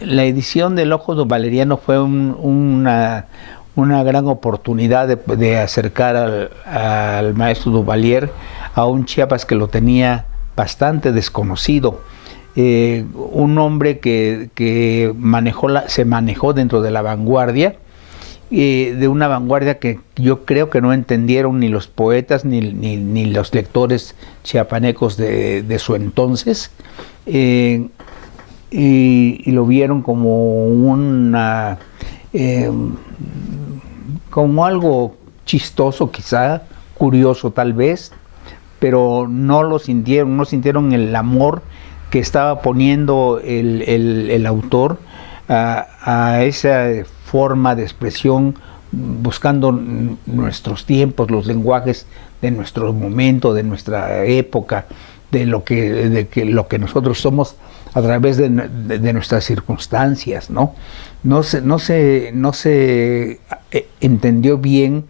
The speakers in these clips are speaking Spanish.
La edición del Ojo Valeriano fue una gran oportunidad de acercar al maestro Duvalier a un Chiapas que lo tenía bastante desconocido. Un hombre que se manejó dentro de la vanguardia, de una vanguardia que yo creo que no entendieron ni los poetas ni los lectores chiapanecos de su entonces. Eh, y lo vieron como eh, como algo chistoso quizá, curioso tal vez, pero no sintieron el amor que estaba poniendo el autor a esa forma de expresión, buscando nuestros tiempos, los lenguajes de nuestro momento, de nuestra época, lo que nosotros somos a través de nuestras circunstancias, ¿no? No se entendió bien,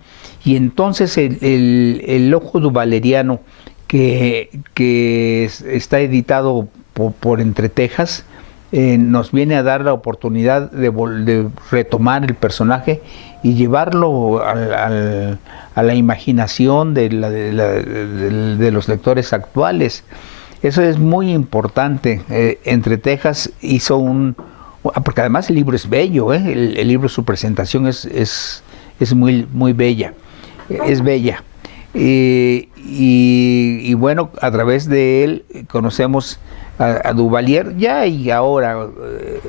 y entonces el Ojo du Valeriano, que está editado por Entretejas, nos viene a dar la oportunidad de retomar el personaje y llevarlo a la imaginación de los lectores actuales. Eso es muy importante. Entretejas hizo porque además el libro es bello, el libro, su presentación es muy bella, es bella. Y bueno, a través de él conocemos a Duvalier. Ya y ahora,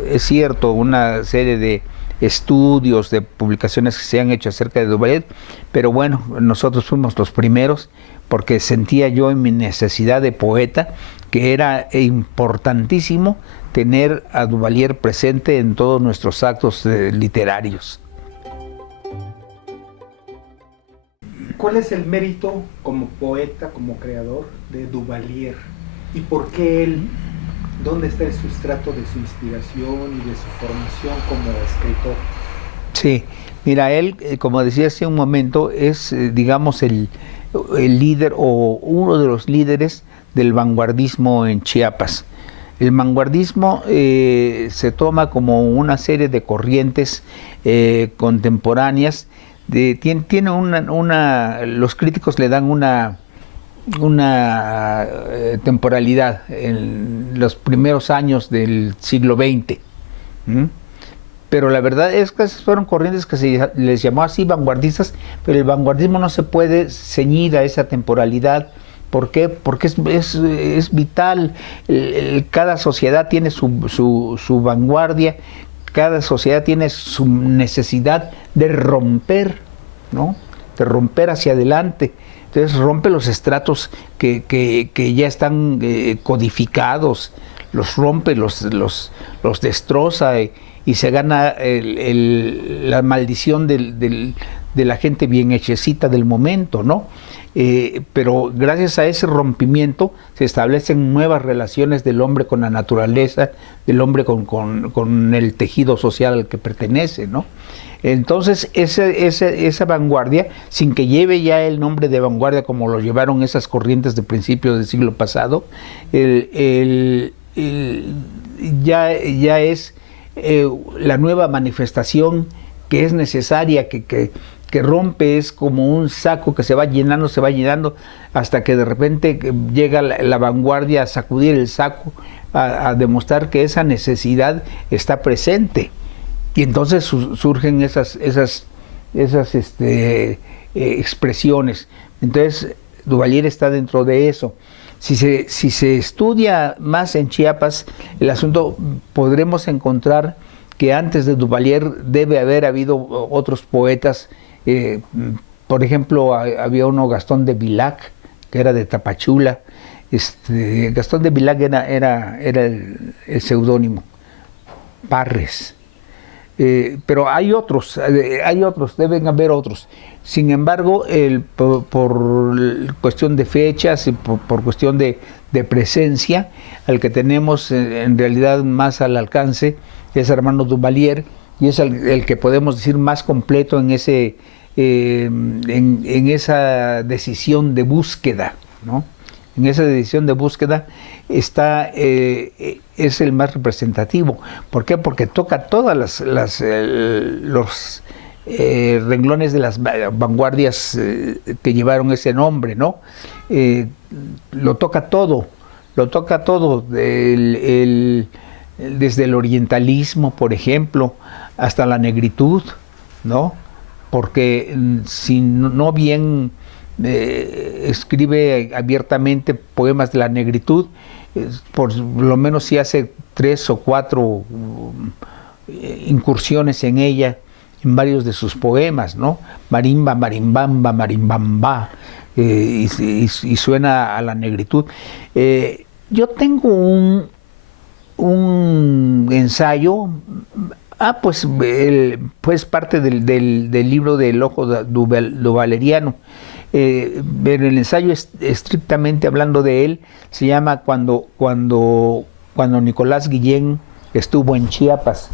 es cierto, una serie de estudios, de publicaciones que se han hecho acerca de Duvalier, pero bueno, nosotros fuimos los primeros porque sentía yo en mi necesidad de poeta que era importantísimo tener a Duvalier presente en todos nuestros actos literarios. ¿Cuál es el mérito como poeta, como creador de Duvalier? ¿Y por qué él? ¿Dónde está el sustrato de su inspiración y de su formación como escritor? Sí, mira, él, como decía hace un momento, es, digamos, el líder o uno de los líderes del vanguardismo en Chiapas. El vanguardismo se toma como una serie de corrientes contemporáneas. Tiene los críticos le dan una temporalidad en los primeros años del siglo XX. ¿Mm? Pero la verdad es que fueron corrientes que se les llamó así vanguardistas, pero el vanguardismo no se puede ceñir a esa temporalidad. ¿Por qué? Porque es vital. Cada sociedad tiene su vanguardia, cada sociedad tiene su necesidad de romper, ¿no? De romper hacia adelante. Entonces rompe los estratos que ya están codificados, los rompe, los destroza, y se gana la maldición de la gente bien hechecita del momento, ¿no? Pero gracias a ese rompimiento se establecen nuevas relaciones del hombre con la naturaleza, del hombre con el tejido social al que pertenece, ¿no? Entonces esa vanguardia, sin que lleve ya el nombre de vanguardia como lo llevaron esas corrientes de principios del siglo pasado, ya es la nueva manifestación que es necesaria, que rompe, es como un saco que se va llenando, hasta que de repente llega la vanguardia a sacudir el saco, a demostrar que esa necesidad está presente. Y entonces surgen esas expresiones. Entonces Duvalier está dentro de eso. Si se estudia más en Chiapas el asunto, podremos encontrar que antes de Duvalier debe haber habido otros poetas. Por ejemplo, había uno, Gastón de Vilac, que era de Tapachula. Gastón de Vilac era el seudónimo. Parres. Pero hay otros, deben haber otros. Sin embargo, por cuestión de fechas y por cuestión de presencia, al que tenemos en realidad más al alcance es Armando Duvalier, y es el que podemos decir más completo en en esa decisión de búsqueda, ¿no? en esa edición de búsqueda, está, es el más representativo. ¿Por qué? Porque toca todas los renglones de las vanguardias que llevaron ese nombre, ¿no? Lo toca todo, desde el orientalismo, por ejemplo, hasta la negritud, ¿no? Porque si no bien escribe abiertamente poemas de la negritud, por lo menos si hace 3 o 4 incursiones en ella, en varios de sus poemas, ¿no? Marimba, marimbamba, marimbamba, y suena a la negritud. Yo tengo un ensayo, pues parte del libro del Ojo Duvaleriano. Pero el ensayo estrictamente hablando de él se llama cuando Nicolás Guillén estuvo en Chiapas.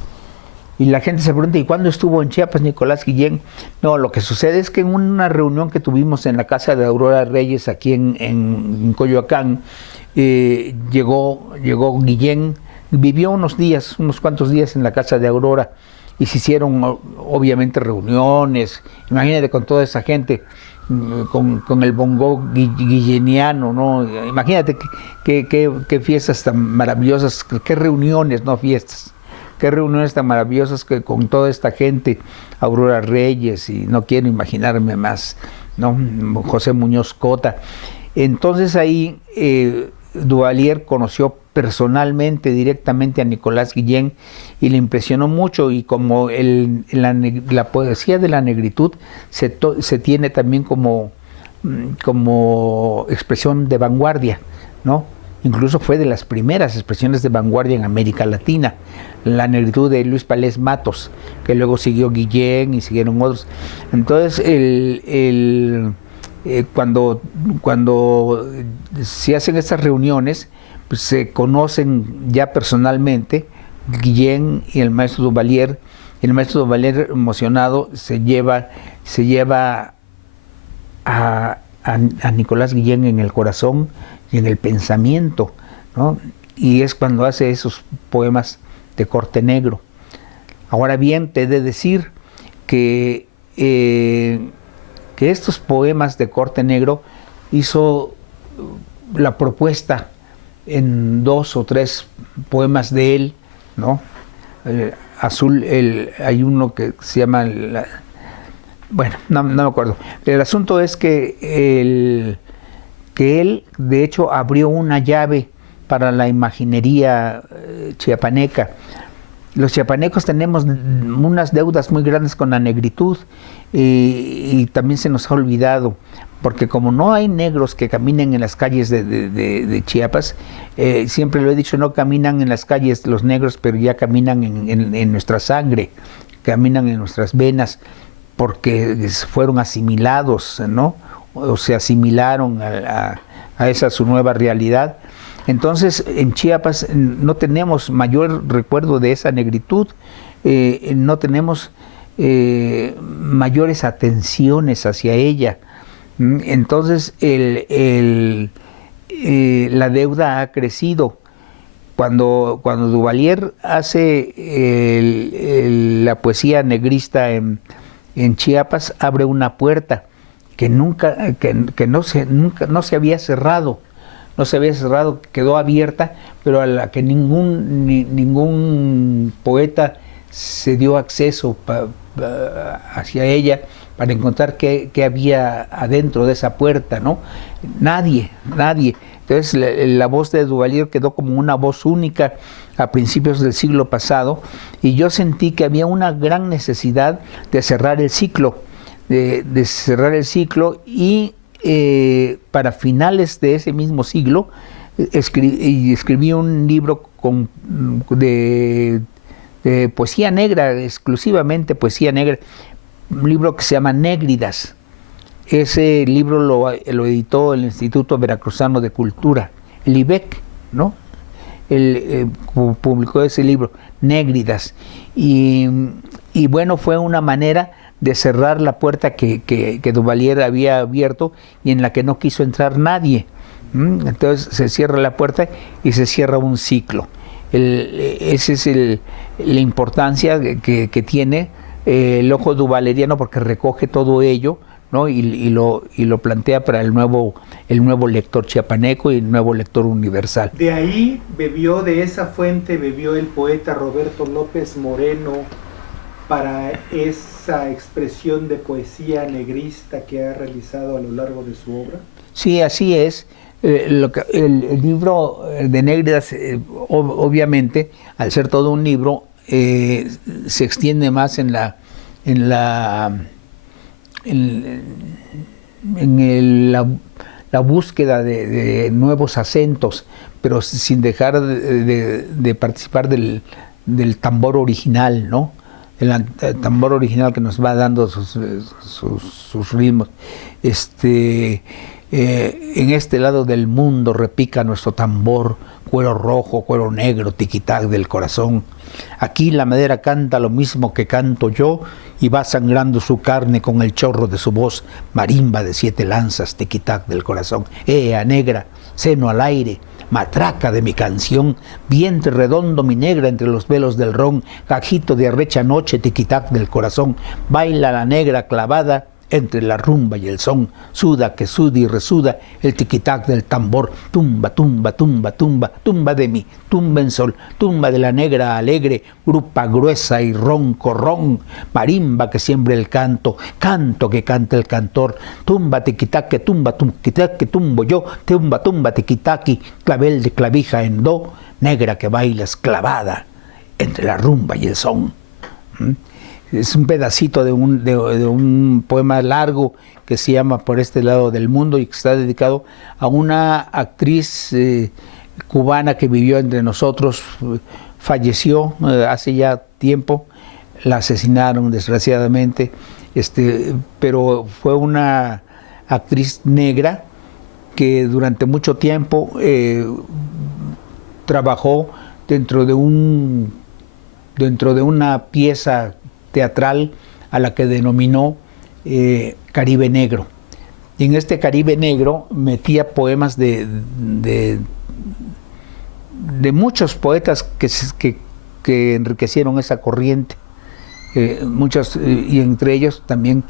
Y la gente se pregunta, ¿y cuándo estuvo en Chiapas Nicolás Guillén? No, lo que sucede es que en una reunión que tuvimos en la casa de Aurora Reyes aquí en Coyoacán, llegó Guillén, vivió unos cuantos días en la casa de Aurora, y se hicieron obviamente reuniones, imagínate con toda esa gente, con el bongo guilleniano, ¿no? Imagínate qué fiestas tan maravillosas, qué reuniones, no fiestas. Qué reuniones tan maravillosas que con toda esta gente, Aurora Reyes, y no quiero imaginarme más, ¿no? José Muñoz Cota. Entonces ahí Duvalier conoció personalmente, directamente a Nicolás Guillén, y le impresionó mucho, y como la poesía de la negritud se tiene también como expresión de vanguardia, ¿no? Incluso fue de las primeras expresiones de vanguardia en América Latina, la negritud de Luis Palés Matos, que luego siguió Guillén y siguieron otros. Entonces, cuando se hacen estas reuniones, pues se conocen ya personalmente Guillén y el maestro Duvalier. El maestro Duvalier, emocionado, se lleva a Nicolás Guillén en el corazón y en el pensamiento, ¿no? Y es cuando hace esos poemas de corte negro. Ahora bien, te he de decir que estos poemas de corte negro hizo la propuesta en 2 o 3 poemas de él, ¿no? Azul, hay uno que se llama... Bueno, no me acuerdo. El asunto es que él, de hecho, abrió una llave para la imaginería chiapaneca. Los chiapanecos tenemos unas deudas muy grandes con la negritud, y también se nos ha olvidado, porque como no hay negros que caminen en las calles de Chiapas, siempre lo he dicho, no caminan en las calles los negros, pero ya caminan en nuestra sangre, caminan en nuestras venas, porque fueron asimilados, ¿no? O se asimilaron a esa su nueva realidad. Entonces, en Chiapas no tenemos mayor recuerdo de esa negritud, no tenemos mayores atenciones hacia ella. Entonces, la deuda ha crecido. Cuando Duvalier hace la poesía negrista en Chiapas, abre una puerta que no se había cerrado. No se había cerrado, quedó abierta, pero a la que ningún poeta se dio acceso hacia ella para encontrar qué había adentro de esa puerta, ¿no? Nadie. Entonces la voz de Duvalier quedó como una voz única a principios del siglo pasado, y yo sentí que había una gran necesidad de cerrar el ciclo, y para finales de ese mismo siglo escribí un libro de poesía negra, exclusivamente poesía negra, un libro que se llama Négridas. Ese libro lo editó el Instituto Veracruzano de Cultura, el IVEC, ¿no? Él publicó ese libro, Négridas, y bueno, fue una manera de cerrar la puerta que Duvalier había abierto y en la que no quiso entrar nadie, Entonces se cierra la puerta y se cierra un ciclo. Esa es la importancia que tiene el ojo duvaleriano, porque recoge todo ello, ¿no? y lo plantea para el nuevo lector chiapaneco y el nuevo lector universal. De ahí bebió, de esa fuente bebió el poeta Roberto López Moreno para esa expresión de poesía negrista que ha realizado a lo largo de su obra. Sí, así es. El libro de Negras, obviamente, al ser todo un libro, se extiende más en la búsqueda de nuevos acentos, pero sin dejar de participar del tambor original, ¿no? El tambor original que nos va dando sus ritmos. En este lado del mundo repica nuestro tambor, cuero rojo, cuero negro, tiquitac del corazón. Aquí la madera canta lo mismo que canto yo y va sangrando su carne con el chorro de su voz, marimba de 7 lanzas, tiquitac del corazón. Ea negra, seno al aire, matraca de mi canción, vientre redondo mi negra entre los velos del ron, cajito de arrecha noche, tiquitac del corazón, baila la negra clavada entre la rumba y el son, suda que suda y resuda el tiquitac del tambor, tumba, tumba, tumba, tumba, tumba de mí, tumba en sol, tumba de la negra alegre, grupa gruesa y ronco ron, marimba que siembra el canto, canto que canta el cantor, tumba tiquitac que tumba, tiquitac que tumbo yo, tumba, tumba tiquitaqui, clavel de clavija en do, negra que bailas clavada entre la rumba y el son. Es un pedacito de un poema largo que se llama Por este lado del mundo y que está dedicado a una actriz cubana que vivió entre nosotros, falleció hace ya tiempo, la asesinaron desgraciadamente, pero fue una actriz negra que durante mucho tiempo trabajó dentro de una pieza teatral a la que denominó Caribe Negro. Y en este Caribe Negro metía poemas de muchos poetas que enriquecieron esa corriente. Muchos, y entre ellos también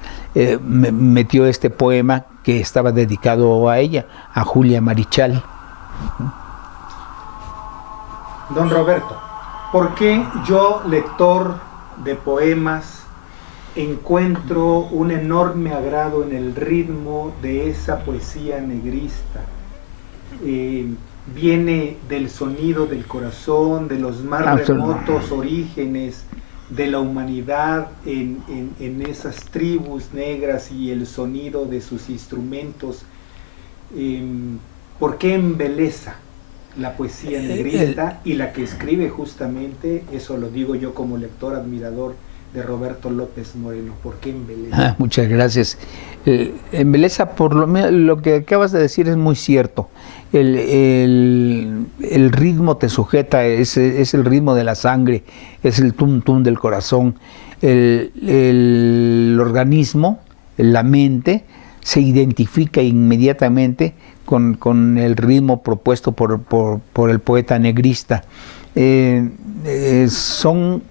metió este poema que estaba dedicado a ella, a Julia Marichal. Don Roberto, ¿por qué yo, lector de poemas, encuentro un enorme agrado en el ritmo de esa poesía negrista? Viene del sonido del corazón, de los más remotos orígenes de la humanidad en esas tribus negras y el sonido de sus instrumentos. ¿Por qué embeleza la poesía negrista y la que escribe justamente, eso lo digo yo como lector admirador de Roberto López Moreno? ¿Por qué embeleza? Muchas gracias. Embeleza por lo que acabas de decir, es muy cierto. El ritmo te sujeta, es el ritmo de la sangre, es el tum tum del corazón. El organismo, la mente, se identifica inmediatamente con el ritmo propuesto por el poeta negrista. Son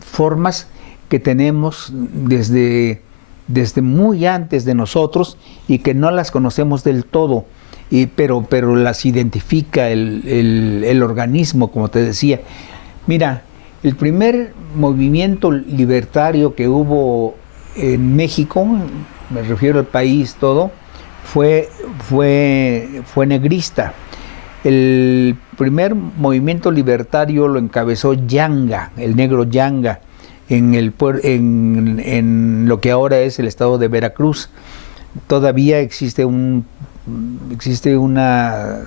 formas que tenemos desde muy antes de nosotros y que no las conocemos del todo, pero las identifica el organismo, como te decía. Mira, el primer movimiento libertario que hubo en México, me refiero al país todo, fue negrista. El primer movimiento libertario lo encabezó Yanga, el negro Yanga, en lo que ahora es el estado de Veracruz. Todavía existe una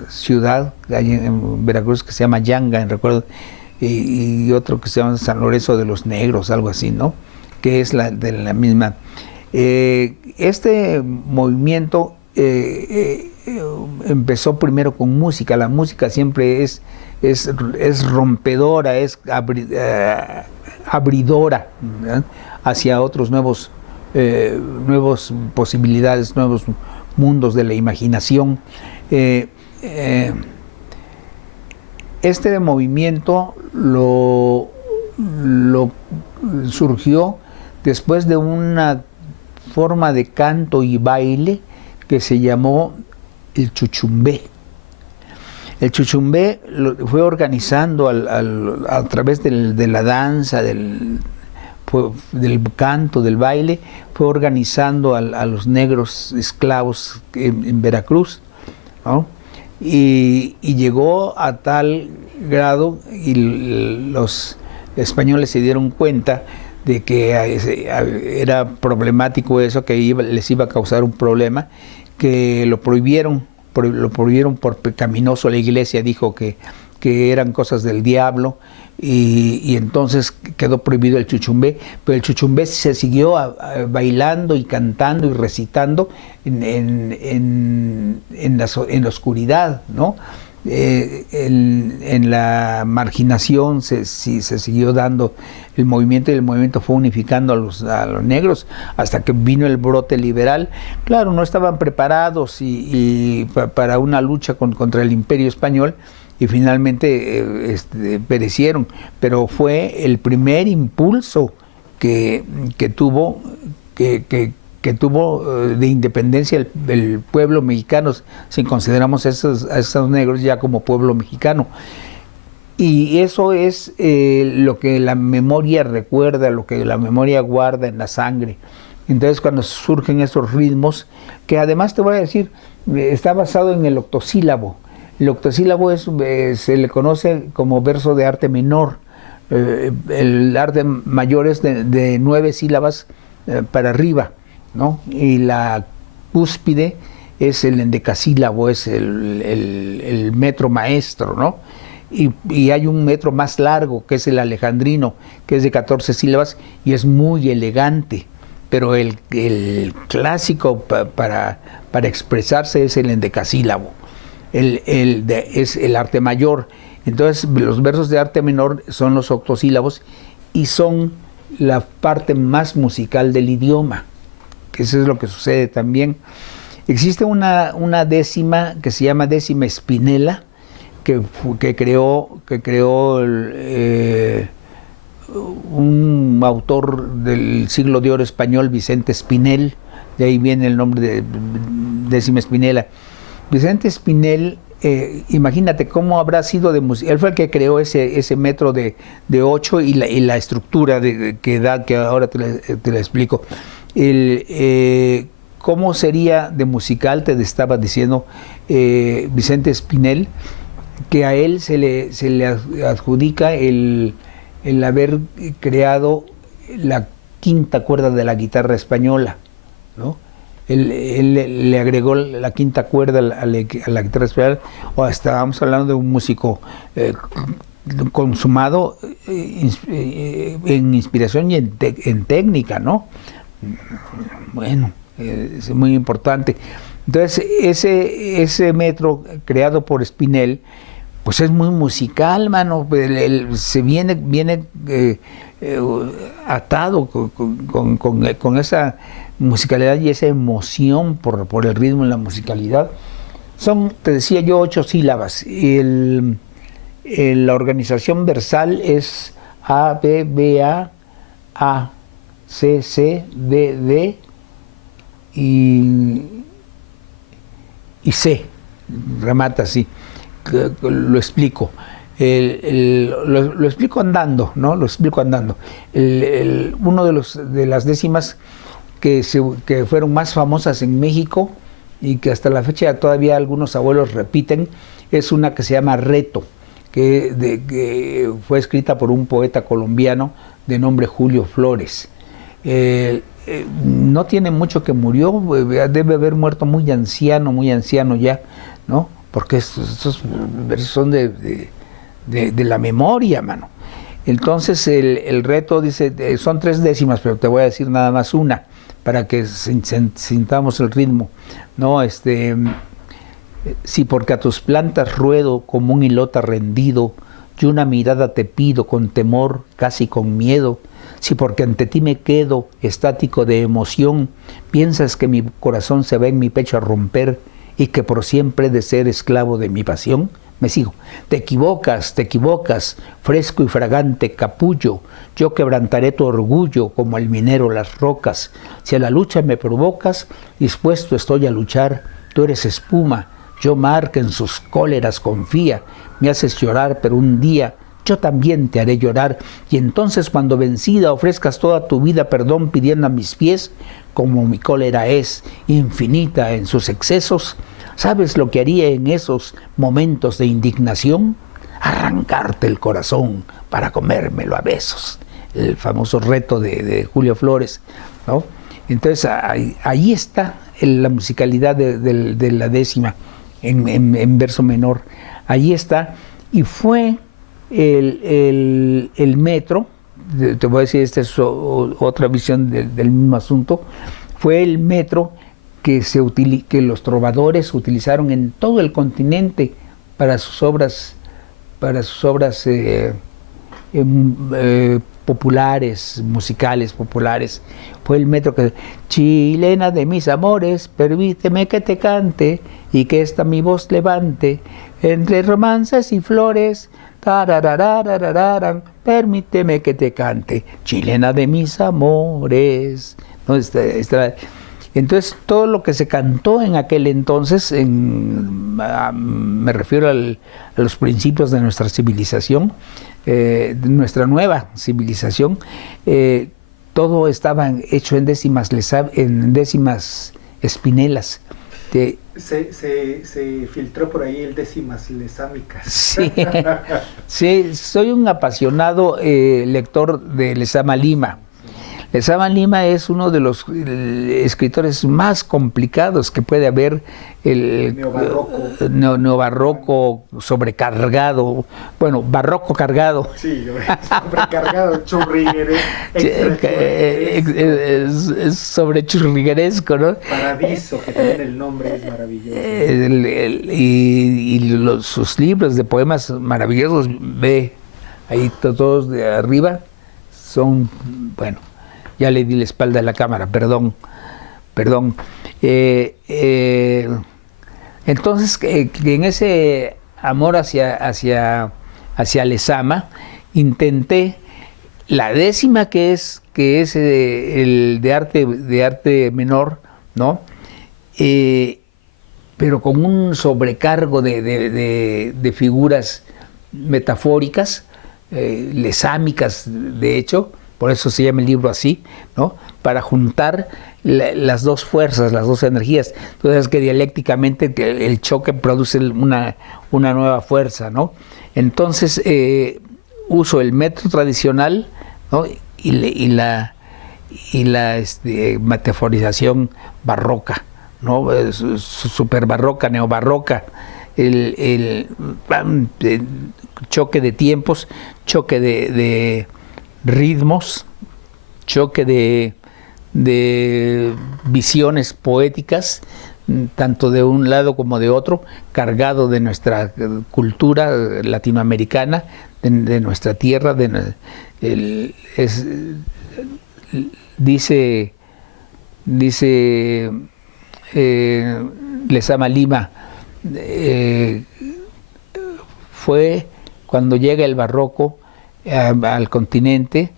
ciudad en Veracruz que se llama Yanga, recuerdo, y otro que se llama San Lorenzo de los Negros, algo así, ¿no? Que es de la misma. Este movimiento empezó primero con música. La música siempre es rompedora, es abridora, ¿verdad?, hacia otros nuevas posibilidades, nuevos mundos de la imaginación. este movimiento surgió después de una forma de canto y baile que se llamó el chuchumbé. El chuchumbé fue organizando a través de la danza, del canto, del baile, fue organizando a los negros esclavos en Veracruz, ¿no? Y llegó a tal grado, y los españoles se dieron cuenta de que era problemático eso, que les iba a causar un problema, que lo prohibieron por pecaminoso. La iglesia dijo que eran cosas del diablo, y entonces quedó prohibido el chuchumbé, pero el chuchumbé se siguió bailando y cantando y recitando en la oscuridad, ¿no? En la marginación se siguió dando el movimiento, y el movimiento fue unificando a los negros hasta que vino el brote liberal. Claro, no estaban preparados para una lucha contra el Imperio Español, y finalmente perecieron, pero fue el primer impulso que tuvo de independencia el pueblo mexicano, si consideramos a esos negros ya como pueblo mexicano. Y eso es lo que la memoria recuerda, lo que la memoria guarda en la sangre. Entonces, cuando surgen esos ritmos, que además te voy a decir, está basado en el octosílabo. El octosílabo se le conoce como verso de arte menor. El arte mayor es de 9 sílabas para arriba, ¿no? Y la cúspide es el endecasílabo, es el metro maestro, ¿no? Y hay un metro más largo, que es el alejandrino, que es de 14 sílabas y es muy elegante. Pero el clásico para expresarse es el endecasílabo. Es el arte mayor. Entonces los versos de arte menor son los octosílabos y son la parte más musical del idioma, que eso es lo que sucede también. Existe una décima que se llama décima espinela, que creó un autor del siglo de oro español, Vicente Espinel. De ahí viene el nombre de décima espinela. Vicente Espinel, imagínate cómo habrá sido de música. Él fue el que creó ese metro de 8 y la estructura que da, que ahora te la explico. ¿Cómo sería de musical? Te estaba diciendo Vicente Espinel, que a él se le adjudica el haber creado la quinta cuerda de la guitarra española, ¿no? Él le agregó la quinta cuerda a la guitarra española. O estábamos hablando de un músico consumado en inspiración y en técnica, ¿no? Bueno, es muy importante. Entonces, ese metro creado por Espinel, pues es muy musical, mano. Se viene atado con esa musicalidad y esa emoción por el ritmo y la musicalidad. Son, te decía yo, 8 sílabas. La organización versal es A, B, B, A, C, C, D, D y C. Remata así. Lo explico. Lo explico andando, ¿no? Lo explico andando. Uno de las décimas que fueron más famosas en México y que hasta la fecha todavía algunos abuelos repiten, es una que se llama Reto, que fue escrita por un poeta colombiano de nombre Julio Flores. No tiene mucho que murió, debe haber muerto muy anciano ya, ¿no? Porque estos versos son de la memoria, mano. Entonces el reto dice, son 3 décimas, pero te voy a decir nada más una, para que sintamos el ritmo, ¿no? Si porque a tus plantas ruedo como un hilota rendido, y una mirada te pido con temor, casi con miedo, si porque ante ti me quedo estático de emoción, piensas que mi corazón se va en mi pecho a romper, y que por siempre he de ser esclavo de mi pasión. Me sigo. Te equivocas, fresco y fragante capullo, yo quebrantaré tu orgullo como el minero las rocas. Si a la lucha me provocas, dispuesto estoy a luchar, tú eres espuma, yo mar que en sus cóleras confía, me haces llorar, pero un día yo también te haré llorar, y entonces cuando vencida ofrezcas toda tu vida perdón pidiendo a mis pies, como mi cólera es infinita en sus excesos, ¿sabes lo que haría en esos momentos de indignación? Arrancarte el corazón para comérmelo a besos. El famoso reto de Julio Flores, ¿no? Entonces ahí está la musicalidad de la décima en verso menor. Ahí está. Y fue el metro, te voy a decir, esta es otra visión del mismo asunto, fue el metro que los trovadores utilizaron en todo el continente para sus obras populares, musicales populares. Fue el metro que, chilena de mis amores, permíteme que te cante y que esta mi voz levante entre romances y flores, tararararararan, permíteme que te cante, chilena de mis amores. ¿No? Entonces, todo lo que se cantó en aquel entonces, me refiero a los principios de nuestra civilización, de nuestra nueva civilización, todo estaba hecho en décimas espinelas. Se filtró por ahí el décimas lesámicas. Sí, sí, soy un apasionado lector de Lezama Lima. Lezama Lima es uno de los escritores más complicados que puede haber, el neobarroco sobrecargado, bueno, barroco cargado. Sí, sobrecargado, es sobre churrigueresco, ¿no? Paradiso, que también el nombre es maravilloso. Sus libros de poemas maravillosos, ve, ahí todos de arriba, son, bueno, ya le di la espalda a la cámara, perdón. Entonces, en ese amor hacia Lezama, intenté la décima que es el de arte menor, ¿no? Pero con un sobrecargo de figuras metafóricas, lezámicas, de hecho. Por eso se llama el libro así, ¿no? Para juntar las dos fuerzas, las dos energías. Entonces, que dialécticamente el choque produce una nueva fuerza, ¿no? Entonces, uso el método tradicional, ¿no? y la metaforización barroca, ¿no? Super barroca, neobarroca. El choque de tiempos, choque de ritmos, choque de visiones poéticas, tanto de un lado como de otro, cargado de nuestra cultura latinoamericana, de nuestra tierra, dice Lezama Lima, fue cuando llega el barroco al continente,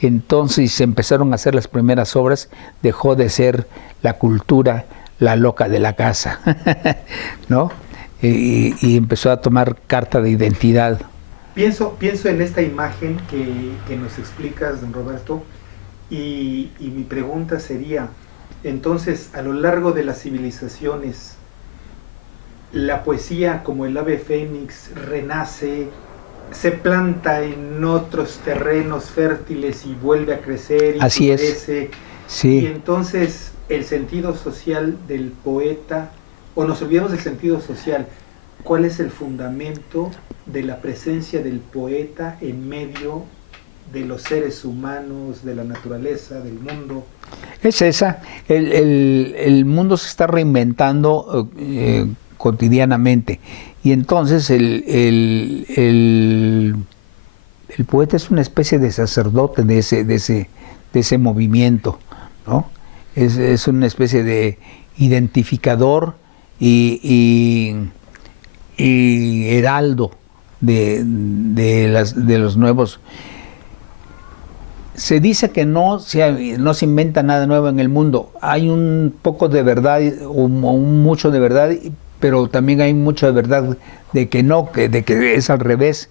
entonces se empezaron a hacer las primeras obras, dejó de ser la cultura la loca de la casa, ¿no? Y empezó a tomar carta de identidad. Pienso en esta imagen que nos explicas, don Roberto, y mi pregunta sería, entonces, a lo largo de las civilizaciones, la poesía, como el ave fénix, renace, se planta en otros terrenos fértiles y vuelve a crecer y así florece. Es. Sí. Y entonces el sentido social del poeta, o nos olvidamos del sentido social, ¿cuál es el fundamento de la presencia del poeta en medio de los seres humanos, de la naturaleza, del mundo? Es esa. El mundo se está reinventando cotidianamente. Y entonces el poeta es una especie de sacerdote de ese movimiento, ¿no? Es una especie de identificador y heraldo de los nuevos. Se dice que no se inventa nada nuevo en el mundo. Hay un poco de verdad, o mucho de verdad, pero también hay mucho de verdad de que no, de que es al revés.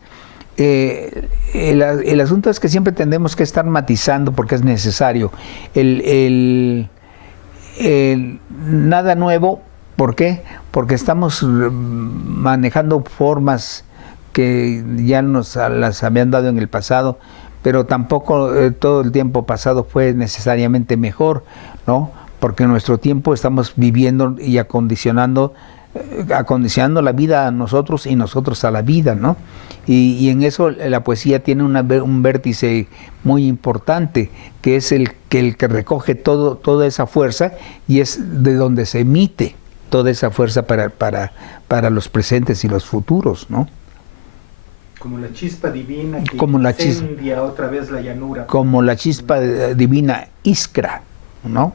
El asunto es que siempre tenemos que estar matizando porque es necesario. Nada nuevo, ¿por qué? Porque estamos manejando formas que ya nos las habían dado en el pasado, pero tampoco todo el tiempo pasado fue necesariamente mejor, ¿no? Porque en nuestro tiempo estamos viviendo y acondicionando la vida a nosotros y nosotros a la vida, ¿no? Y en eso la poesía tiene un vértice muy importante, que es el que recoge toda esa fuerza y es de donde se emite toda esa fuerza para los presentes y los futuros, ¿no? Como la chispa divina que como incendia otra vez la llanura. Como la chispa divina Iskra, ¿no?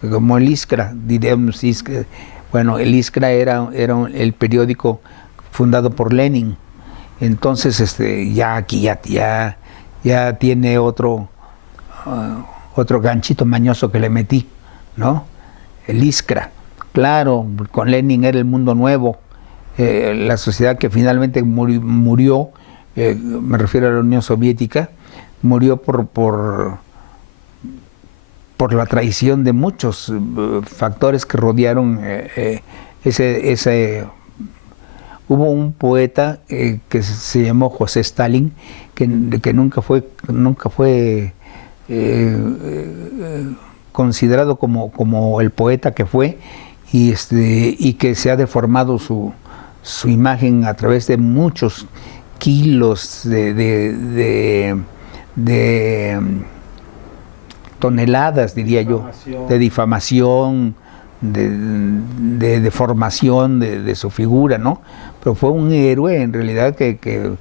Como el Iskra, diremos Iskra. Bueno, el Iskra era el periódico fundado por Lenin. Entonces, ya tiene otro ganchito mañoso que le metí, ¿no? El Iskra. Claro, con Lenin era el mundo nuevo. La sociedad que finalmente murió, me refiero a la Unión Soviética, murió por la traición de muchos factores que rodearon ese. Hubo un poeta que se llamó José Stalin, que nunca fue considerado como el poeta que fue, y que se ha deformado su imagen a través de muchos kilos de toneladas, diría yo, de difamación, de deformación de su figura, ¿no? Pero fue un héroe en realidad que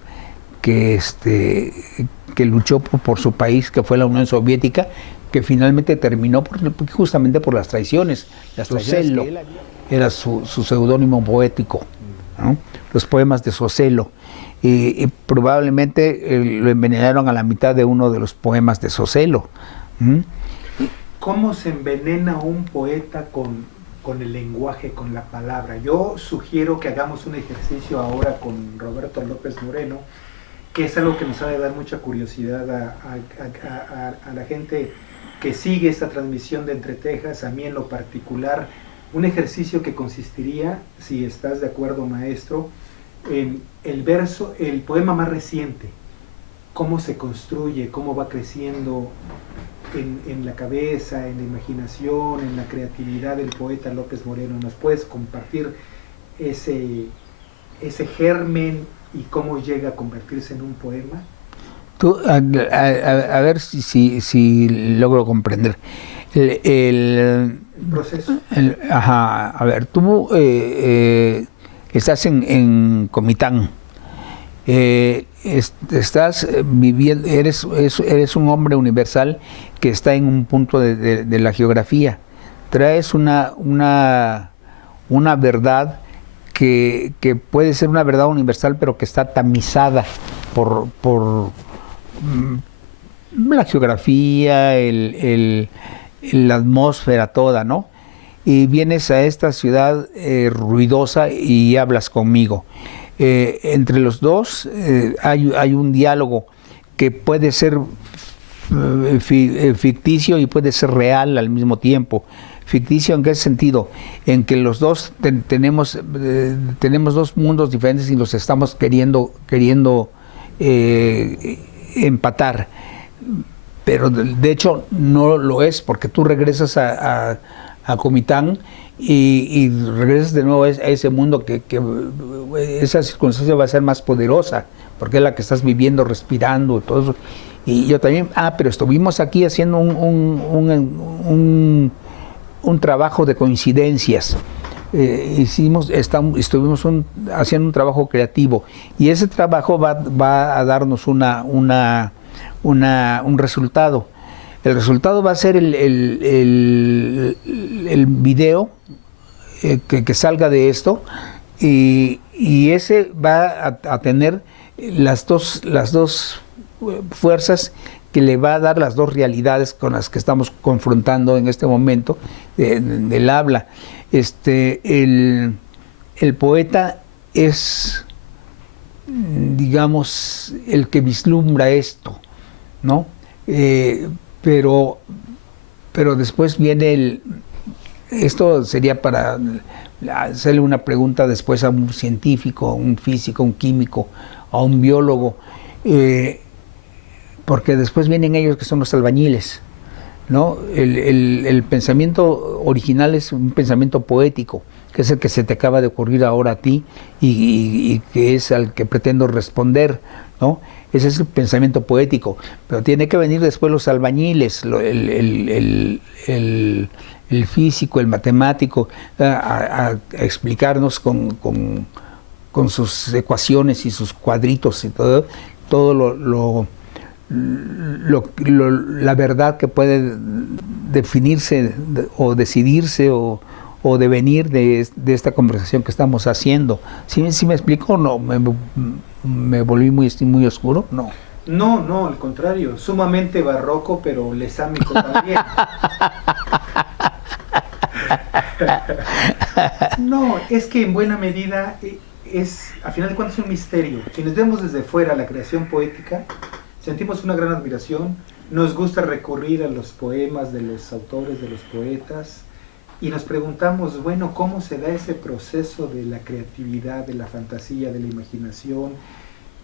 luchó por su país, que fue la Unión Soviética, que finalmente terminó justamente por las traiciones. Socelo era su seudónimo poético, ¿no? Los poemas de Socelo. Y probablemente lo envenenaron a la mitad de uno de los poemas de Socelo. ¿Cómo se envenena un poeta con el lenguaje, con la palabra? Yo sugiero que hagamos un ejercicio ahora con Roberto López Moreno, que es algo que nos ha de dar mucha curiosidad a la gente que sigue esta transmisión de Entre Tejas, a mí en lo particular, un ejercicio que consistiría, si estás de acuerdo, maestro, en el poema más reciente, cómo se construye, cómo va creciendo en la cabeza, en la imaginación, en la creatividad del poeta López Moreno. ¿Nos puedes compartir ese germen y cómo llega a convertirse en un poema? Tú, a ver si logro comprender. El proceso. A ver, tú estás en Comitán. Estás viviendo, eres un hombre universal que está en un punto de la geografía. Traes una verdad que puede ser una verdad universal, pero que está tamizada por la geografía, la atmósfera toda, ¿no? Y vienes a esta ciudad ruidosa y hablas conmigo. Entre los dos hay un diálogo que puede ser ficticio y puede ser real al mismo tiempo. Ficticio, ¿en qué sentido? En que los dos tenemos dos mundos diferentes y los estamos queriendo empatar, pero de hecho no lo es, porque tú regresas a Comitán y regresas de nuevo a ese mundo que esa circunstancia va a ser más poderosa, porque es la que estás viviendo, respirando, todo eso. Y yo también, pero estuvimos aquí haciendo un trabajo de coincidencias. Estuvimos haciendo un trabajo creativo, y ese trabajo va a darnos un resultado. El resultado va a ser el video que salga de esto, y ese va a tener las dos fuerzas que le va a dar las dos realidades con las que estamos confrontando en este momento del habla. El poeta es, digamos, el que vislumbra esto, ¿no? Pero después viene esto sería para hacerle una pregunta después a un científico, a un físico, a un químico, a un biólogo, porque después vienen ellos que son los albañiles, ¿no? El pensamiento original es un pensamiento poético, que es el que se te acaba de ocurrir ahora a ti y que es al que pretendo responder, ¿no? Ese es el pensamiento poético, pero tiene que venir después los albañiles, el físico, el matemático, a explicarnos con sus ecuaciones y sus cuadritos y todo la verdad que puede definirse o decidirse o devenir de esta conversación que estamos haciendo. ¿Sí me explico? ¿No? ¿Me volví muy oscuro? No. No, al contrario, sumamente barroco, pero lesámico también. No, es que en buena medida es, a final de cuentas, un misterio. Quienes vemos desde fuera la creación poética, sentimos una gran admiración, nos gusta recurrir a los poemas de los autores, de los poetas, y nos preguntamos, bueno, ¿cómo se da ese proceso de la creatividad, de la fantasía, de la imaginación?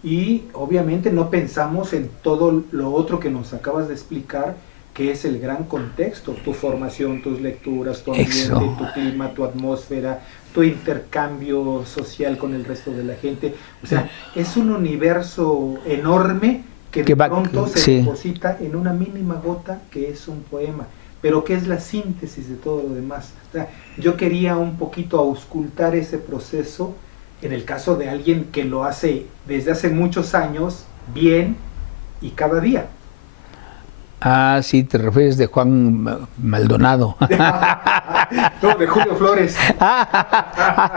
Y obviamente no pensamos en todo lo otro que nos acabas de explicar, que es el gran contexto, tu formación, tus lecturas, tu ambiente, tu clima, tu atmósfera, tu intercambio social con el resto de la gente. O sea, es un universo enorme que de pronto se deposita en una mínima gota que es un poema, pero que es la síntesis de todo lo demás. O sea, yo quería un poquito auscultar ese proceso en el caso de alguien que lo hace desde hace muchos años, bien y cada día. Ah, sí, te refieres de Juan Maldonado. No, de Julio Flores.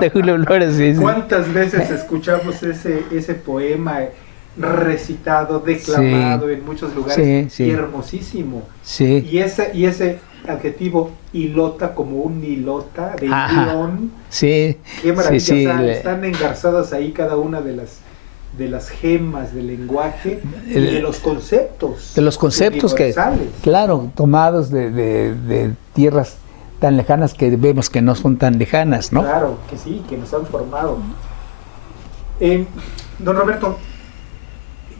De Julio Flores, sí. ¿Cuántas veces escuchamos ese poema recitado, declamado en muchos lugares? Sí. Y hermosísimo. Sí. Y ese adjetivo hilota, como un hilota de guión. Sí. Qué maravilla. Sí, están engarzadas ahí cada una de las gemas del lenguaje y de los conceptos. De los conceptos que, claro, tomados de tierras tan lejanas que vemos que no son tan lejanas, ¿no? Claro, que sí, que nos han formado. Don Roberto,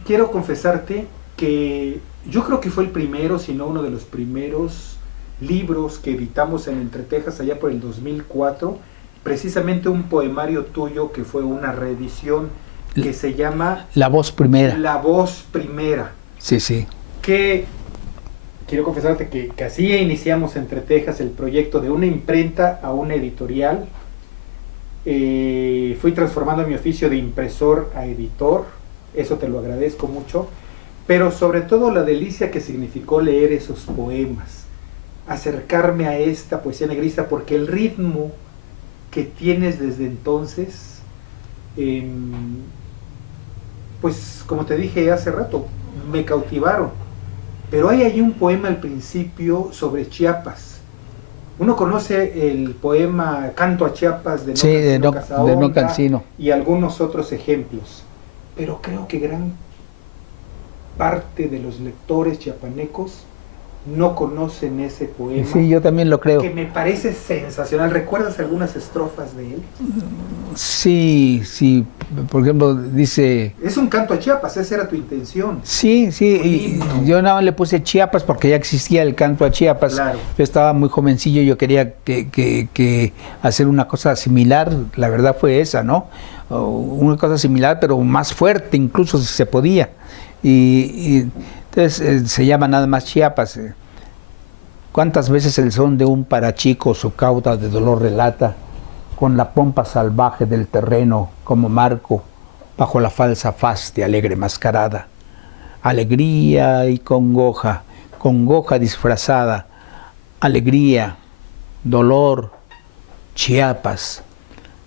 quiero confesarte que yo creo que fue el primero, si no uno de los primeros libros que editamos en Entre Tejas allá por el 2004, precisamente un poemario tuyo que fue una reedición que se llama La Voz Primera. La Voz Primera. Sí, sí. Que quiero confesarte que así iniciamos Entre Tejas el proyecto de una imprenta a una editorial. Fui transformando mi oficio de impresor a editor, eso te lo agradezco mucho, pero sobre todo la delicia que significó leer esos poemas, acercarme a esta poesía negrista, porque el ritmo que tienes desde entonces, pues como te dije hace rato, me cautivaron. Pero hay allí un poema al principio sobre Chiapas. Uno conoce el poema Canto a Chiapas de No Cancino y algunos otros ejemplos, pero creo que gran parte de los lectores chiapanecos no conocen ese poema. Sí, yo también lo creo. Que me parece sensacional. ¿Recuerdas algunas estrofas de él? Sí. Por ejemplo, dice... Es un canto a Chiapas, esa era tu intención. Sí. Y yo nada más le puse Chiapas porque ya existía el canto a Chiapas. Claro. Yo estaba muy jovencillo y yo quería que hacer una cosa similar. La verdad fue esa, ¿no? Una cosa similar, pero más fuerte, incluso si se podía. Y entonces se llama nada más Chiapas. ¿Cuántas veces el son de un parachico su cauda de dolor relata, con la pompa salvaje del terreno como marco, bajo la falsa faz de alegre mascarada? Alegría y congoja disfrazada, alegría, dolor, Chiapas,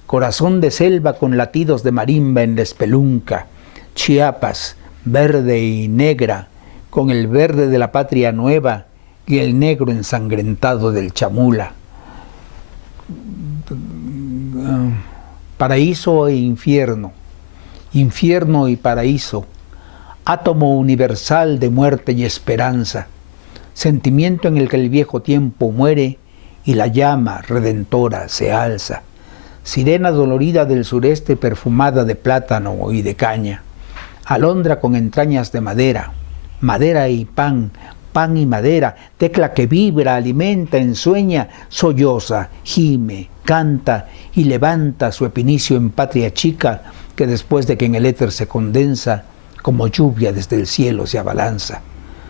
corazón de selva con latidos de marimba en la espelunca. Chiapas, verde y negra, con el verde de la patria nueva y el negro ensangrentado del chamula. Paraíso e infierno, infierno y paraíso, átomo universal de muerte y esperanza, sentimiento en el que el viejo tiempo muere y la llama redentora se alza, sirena dolorida del sureste perfumada de plátano y de caña, alondra con entrañas de madera, madera y pan, pan y madera, tecla que vibra, alimenta, ensueña, solloza, gime, canta y levanta su epinicio en patria chica que después de que en el éter se condensa, como lluvia desde el cielo se abalanza.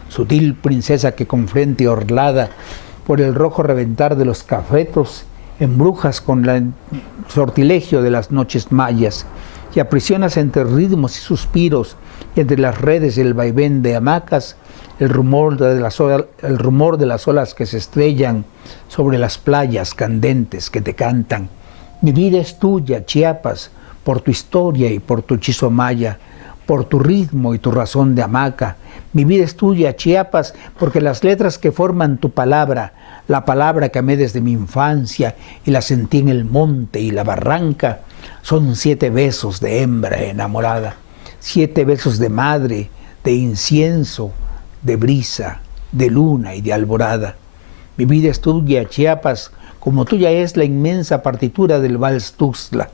Sutil princesa que con frente orlada por el rojo reventar de los cafetos, embrujas con el sortilegio de las noches mayas y aprisionas entre ritmos y suspiros y entre las redes y el vaivén de hamacas el rumor de las olas que se estrellan sobre las playas candentes que te cantan. Mi vida es tuya, Chiapas, por tu historia y por tu hechizo maya, por tu ritmo y tu razón de hamaca. Mi vida es tuya, Chiapas, porque las letras que forman tu palabra, la palabra que amé desde mi infancia y la sentí en el monte y la barranca, son 7 besos de hembra enamorada, 7 besos de madre, de incienso, de brisa, de luna y de alborada. Mi vida es tuya, Chiapas, como tuya es la inmensa partitura del vals Tuxtla.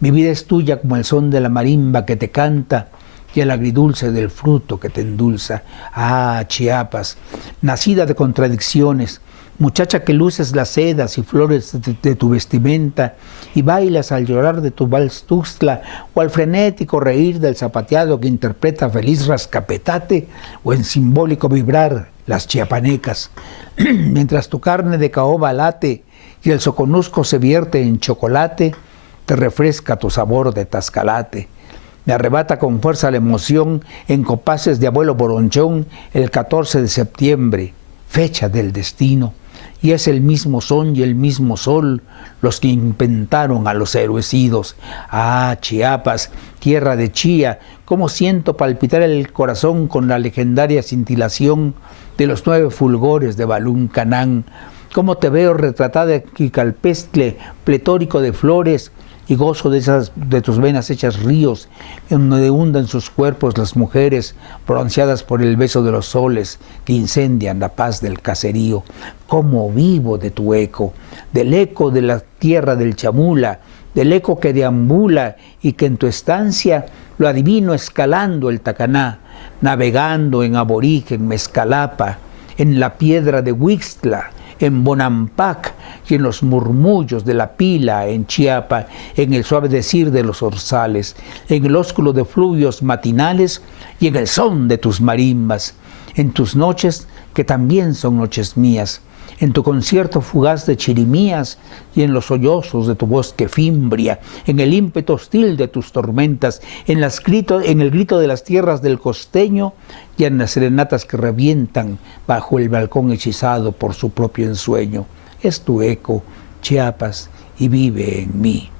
Mi vida es tuya como el son de la marimba que te canta y el agridulce del fruto que te endulza. Ah, Chiapas, nacida de contradicciones, muchacha que luces las sedas y flores de tu vestimenta y bailas al llorar de tu vals Tuxtla o al frenético reír del zapateado que interpreta feliz rascapetate o en simbólico vibrar las chiapanecas. Mientras tu carne de caoba late y el soconusco se vierte en chocolate, te refresca tu sabor de tascalate. Me arrebata con fuerza la emoción en compases de abuelo boronchón el 14 de septiembre, fecha del destino. Y es el mismo son y el mismo sol los que inventaron a los héroes idos. Ah, Chiapas, tierra de chía, cómo siento palpitar el corazón con la legendaria cintilación de los 9 fulgores de Balún Canán. Cómo te veo retratada aquí calpestle, pletórico de flores, y gozo de tus venas hechas ríos, en donde hunden sus cuerpos las mujeres, bronceadas por el beso de los soles que incendian la paz del caserío. Cómo vivo de tu eco, del eco de la tierra del chamula, del eco que deambula y que en tu estancia lo adivino escalando el Tacaná, navegando en aborigen Mezcalapa, en la piedra de Huixtla, en Bonampak y en los murmullos de la Pila en Chiapa, en el suave decir de los orzales, en el ósculo de fluvios matinales y en el son de tus marimbas, en tus noches que también son noches mías, en tu concierto fugaz de chirimías y en los sollozos de tu bosque fimbria, en el ímpetu hostil de tus tormentas, en el grito de las tierras del costeño y en las serenatas que revientan bajo el balcón hechizado por su propio ensueño. Es tu eco, Chiapas, y vive en mí.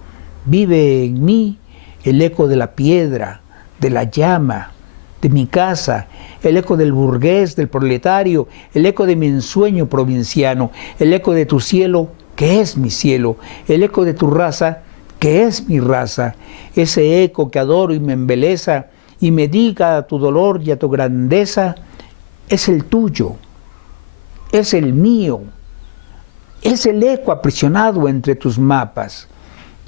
Vive en mí el eco de la piedra, de la llama, de mi casa, el eco del burgués, del proletario, el eco de mi ensueño provinciano, el eco de tu cielo, que es mi cielo, el eco de tu raza, que es mi raza, ese eco que adoro y me embeleza y me diga a tu dolor y a tu grandeza, es el tuyo, es el mío, es el eco aprisionado entre tus mapas,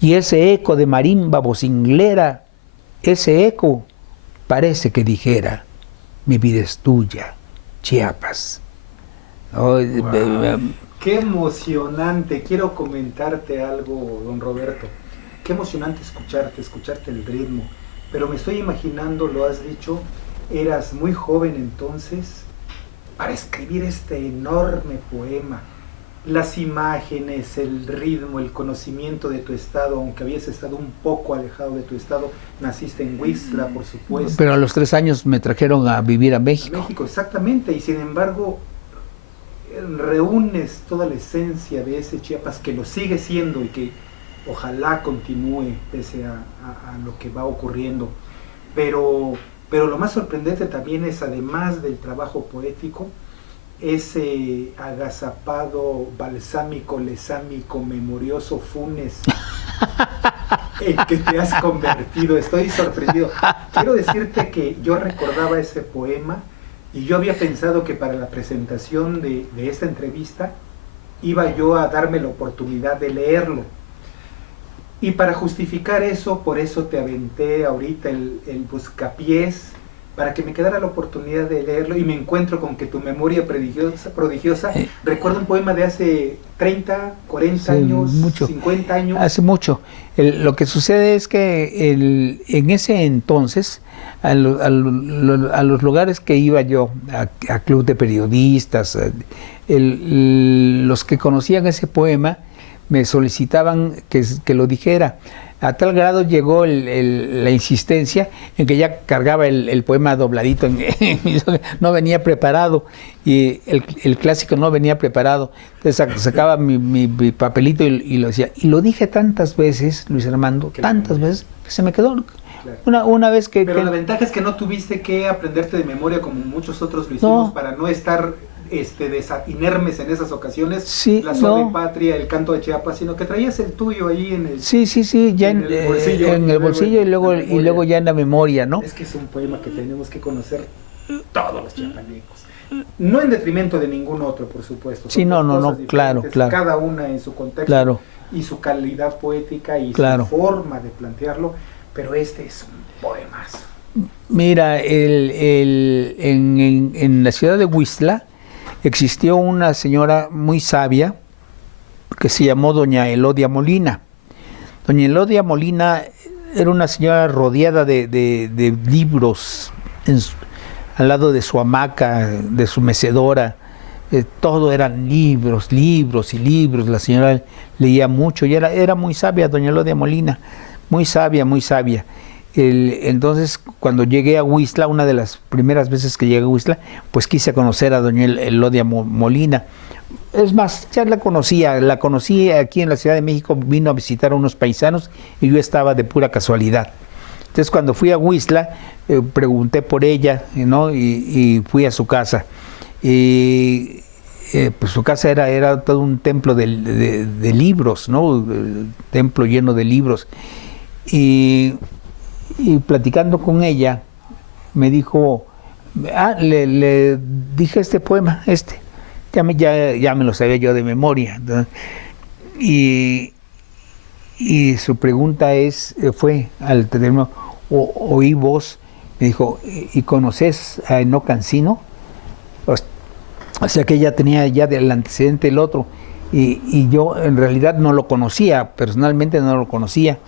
y ese eco de marimba vocinglera, ese eco parece que dijera, mi vida es tuya, Chiapas. Wow. Qué emocionante. Quiero comentarte algo, don Roberto. Qué emocionante escucharte el ritmo. Pero me estoy imaginando, lo has dicho, eras muy joven entonces para escribir este enorme poema. Las imágenes, el ritmo, el conocimiento de tu estado, aunque habías estado un poco alejado de tu estado, naciste en Huixtla, por supuesto. Pero a los 3 años me trajeron a vivir a México. A México, exactamente, y sin embargo, reúnes toda la esencia de ese Chiapas que lo sigue siendo y que ojalá continúe pese a lo que va ocurriendo. Pero lo más sorprendente también es, además del trabajo poético, ese agazapado, balsámico, lesámico, memorioso Funes en que te has convertido. Estoy sorprendido. Quiero decirte que yo recordaba ese poema y yo había pensado que para la presentación de esta entrevista iba yo a darme la oportunidad de leerlo. Y para justificar eso, por eso te aventé ahorita el buscapiés, para que me quedara la oportunidad de leerlo, y me encuentro con que tu memoria prodigiosa recuerda un poema de hace 30, 40 años, mucho. 50 años. Hace mucho. Lo que sucede es que en ese entonces, a los lugares que iba yo, a club de periodistas, los que conocían ese poema, me solicitaban que lo dijera. A tal grado llegó la insistencia en que ya cargaba el poema dobladito, no venía preparado, y el clásico no venía preparado. Entonces sacaba mi papelito y lo decía. Y lo dije tantas veces, Luis Armando, tantas veces, que se me quedó. Claro. Una vez que... Pero la ventaja es que no tuviste que aprenderte de memoria como muchos otros lo hicimos, para no estar inermes en esas ocasiones, sí, la Sol de Patria, el canto de Chiapas, sino que traías el tuyo ahí en el... Sí, ya en el bolsillo, y luego ya en la memoria, ¿no? Es que es un poema que tenemos que conocer todos los chiapanecos. No en detrimento de ningún otro, por supuesto. Sí, no, claro. Cada una en su contexto, y su calidad poética y su forma de plantearlo, pero este es un poemazo. Mira, en la ciudad de Huixtla existió una señora muy sabia que se llamó doña Elodia Molina. Doña Elodia Molina era una señora rodeada de libros al lado de su hamaca, de su mecedora. Todo eran libros y libros. La señora leía mucho y era muy sabia, doña Elodia Molina, muy sabia. Entonces, cuando llegué a Huixtla, una de las primeras veces que llegué a Huixtla, pues quise conocer a doña Elodia Molina. Es más, ya la conocí aquí en la Ciudad de México, vino a visitar a unos paisanos y yo estaba de pura casualidad. Entonces, cuando fui a Huixtla, pregunté por ella, ¿no? Y fui a su casa. Pues su casa era todo un templo de libros, ¿no? Un templo lleno de libros. Y platicando con ella, me dijo, le dije este poema, ya me lo sabía yo de memoria, ¿no? Y su pregunta fue, al tenerme, oí voz, me dijo, ¿y conoces a Enoc Cancino? O sea que ella tenía ya del antecedente el otro, y yo en realidad no lo conocía, personalmente no lo conocía.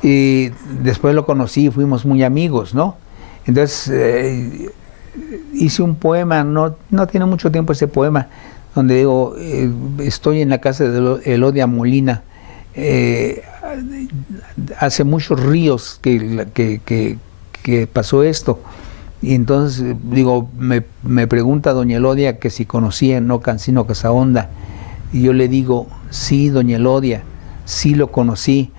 Y después lo conocí y fuimos muy amigos, ¿no? Entonces hice un poema, no tiene mucho tiempo ese poema, donde digo, estoy en la casa de Elodia Molina, hace muchos ríos que pasó esto. Y entonces digo, me pregunta doña Elodia que si conocía a Enoc Cancino Casaonda, y yo le digo, sí, doña Elodia, sí lo conocí.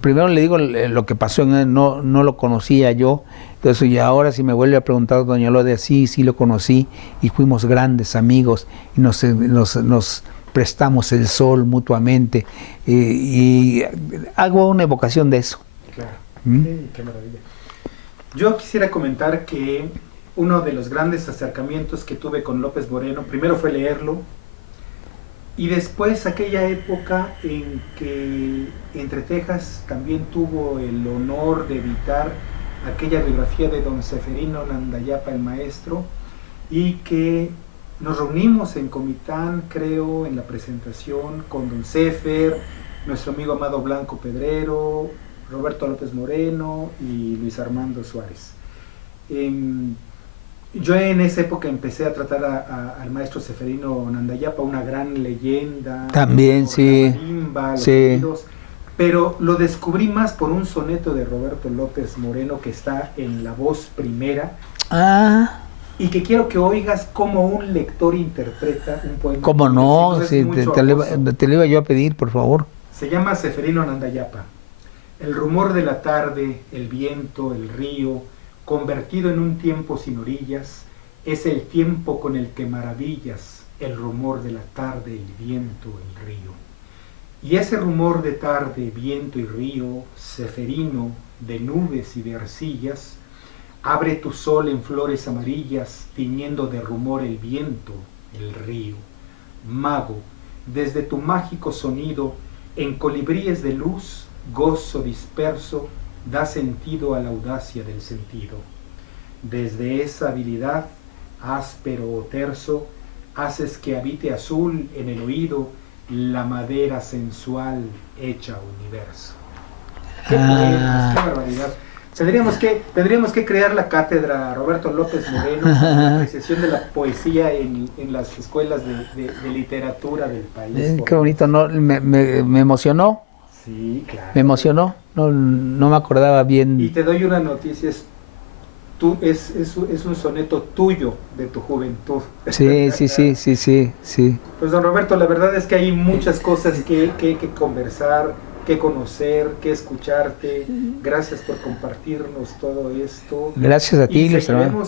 Primero le digo lo que pasó, no lo conocía yo. Entonces, y ahora si me vuelve a preguntar doña Elodia, sí lo conocí y fuimos grandes amigos y nos prestamos el sol mutuamente, y hago una evocación de eso. Claro, sí, qué maravilla. Yo quisiera comentar que uno de los grandes acercamientos que tuve con López Moreno, primero fue leerlo, y después aquella época en que Entre Tejas también tuvo el honor de editar aquella biografía de don Seferino Nandayapa, el maestro, y que nos reunimos en Comitán, creo, en la presentación con don Sefer, nuestro amigo Amado Blanco Pedrero, Roberto López Moreno y Luis Armando Suárez. Yo en esa época empecé a tratar al maestro Seferino Nandayapa, una gran leyenda. También, sí. Marimba, los sonidos, pero lo descubrí más por un soneto de Roberto López Moreno que está en La Voz Primera. y que quiero que oigas cómo un lector interpreta un poema. ¿Cómo no? Sí, te te lo iba yo a pedir, por favor. Se llama Ceferino Nandayapa. El rumor de la tarde, el viento, el río, convertido en un tiempo sin orillas, es el tiempo con el que maravillas el rumor de la tarde, el viento, el río. Y ese rumor de tarde, viento y río, ceferino, de nubes y de arcillas, abre tu sol en flores amarillas, tiñendo de rumor el viento, el río. Mago, desde tu mágico sonido, en colibríes de luz, gozo disperso, da sentido a la audacia del sentido. Desde esa habilidad, áspero o terso, haces que habite azul en el oído la madera sensual hecha universo. ¡Qué poemas, qué barbaridad! Tendríamos que crear la cátedra Roberto López Moreno, la apreciación de la poesía en las escuelas de literatura del país. Qué bonito, ¿no? Me emocionó. Sí, claro. Me emocionó, no me acordaba bien. Y te doy una noticia, es un soneto tuyo de tu juventud. Sí. Pues don Roberto, la verdad es que hay muchas cosas que conversar, que conocer, que escucharte. Gracias por compartirnos todo esto. Gracias a ti, Luis Hermano.